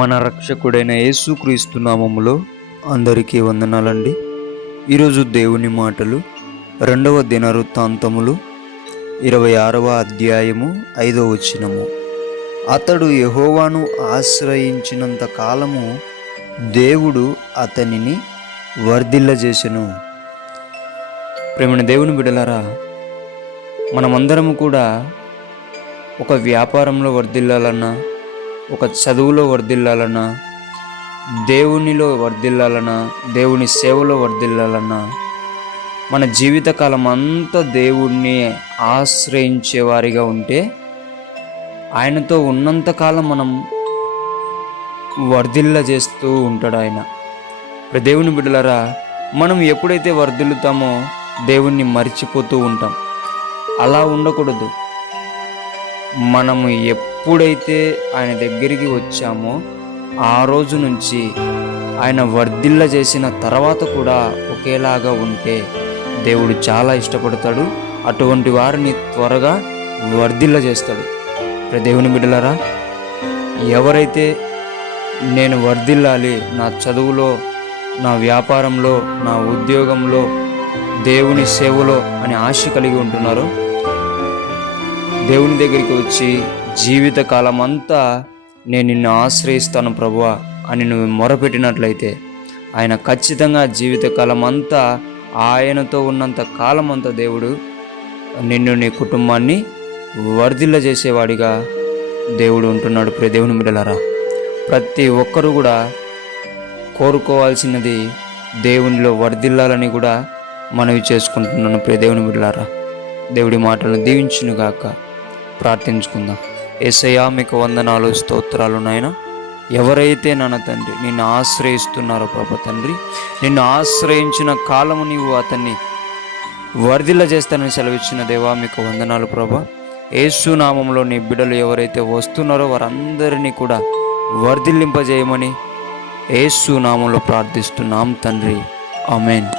మన రక్షకుడైన యేసుక్రీస్తు నామములో అందరికీ వందనాలండి. ఈరోజు దేవుని మాటలు 2వ దినవృత్తాంతములు 26వ అధ్యాయము 5వ వచనము. అతడు యెహోవాను ఆశ్రయించినంత కాలము దేవుడు అతనిని వర్ధిల్లజేసెను. ప్రేమైన దేవుని బిడ్డలారా, మనమందరము కూడా ఒక వ్యాపారంలో వర్ధిల్లాలన్నా, ఒక చదువులో వర్ధిల్లాలన్నా, దేవునిలో వర్ధిల్లాలన్నా, దేవుని సేవలో వర్ధిల్లాలన్నా, మన జీవితకాలం అంతా దేవుణ్ణి ఆశ్రయించే వారిగా ఉంటే ఆయనతో ఉన్నంతకాలం మనం వర్ధిల్ల చేస్తూ ఉంటాడు ఆయన. దేవుని బిడ్డలారా, మనం ఎప్పుడైతే వర్ధిల్లుతామో దేవుణ్ణి మర్చిపోతూ ఉంటాం. అలా ఉండకూడదు. మనము ఎప్పుడైతే ఆయన దగ్గరికి వచ్చామో ఆ రోజు నుంచి ఆయన వర్ధిల్ల చేసిన తర్వాత కూడా ఒకేలాగా ఉంటే దేవుడు చాలా ఇష్టపడతాడు. అటువంటి వారిని త్వరగా వర్ధిల్ల చేస్తాడు. దేవుని బిడ్డలారా, ఎవరైతే నేను వర్ధిల్లాలి, నా చదువులో, నా వ్యాపారంలో, నా ఉద్యోగంలో, దేవుని సేవలో అని ఆశ కలిగి ఉంటున్నారో, దేవుని దగ్గరికి వచ్చి జీవితకాలం అంతా నేను నిన్ను ఆశ్రయిస్తాను ప్రభువా అని నువ్వు మొరపెట్టినట్లయితే ఆయన ఖచ్చితంగా జీవితకాలం అంతా ఆయనతో ఉన్నంత కాలం అంతా దేవుడు నిన్ను, నీ కుటుంబాన్ని వర్ధిల్ల చేసేవాడిగా దేవుడు ఉంటున్నాడు. దేవుని బిడ్డలారా, ప్రతి ఒక్కరూ కూడా కోరుకోవాల్సినది దేవునిలో వర్ధిల్లాలని కూడా మనవి చేసుకుంటున్నాను. దేవుని బిడ్డలారా, దేవుడి మాటలను దీవించునుగాక. ప్రార్థించుకుందాం. యేసయ్యా, మీకు వందనాలు, స్తోత్రాలు నాయన. ఎవరైతే నాన్న తండ్రి నిన్ను ఆశ్రయిస్తున్నారో ప్రభు తండ్రి, నిన్ను ఆశ్రయించిన కాలము నీవు అతన్ని వర్ధిల్ల చేస్తానని సెలవిచ్చిన దేవా, మీకు వందనాలు ప్రభా. యేసు నామములో నీ బిడ్డలు ఎవరైతే వస్తున్నారో వారందరినీ కూడా వర్ధిల్లింపజేయమని యేసు నామంలో ప్రార్థిస్తున్నాం తండ్రి. ఆమేన్.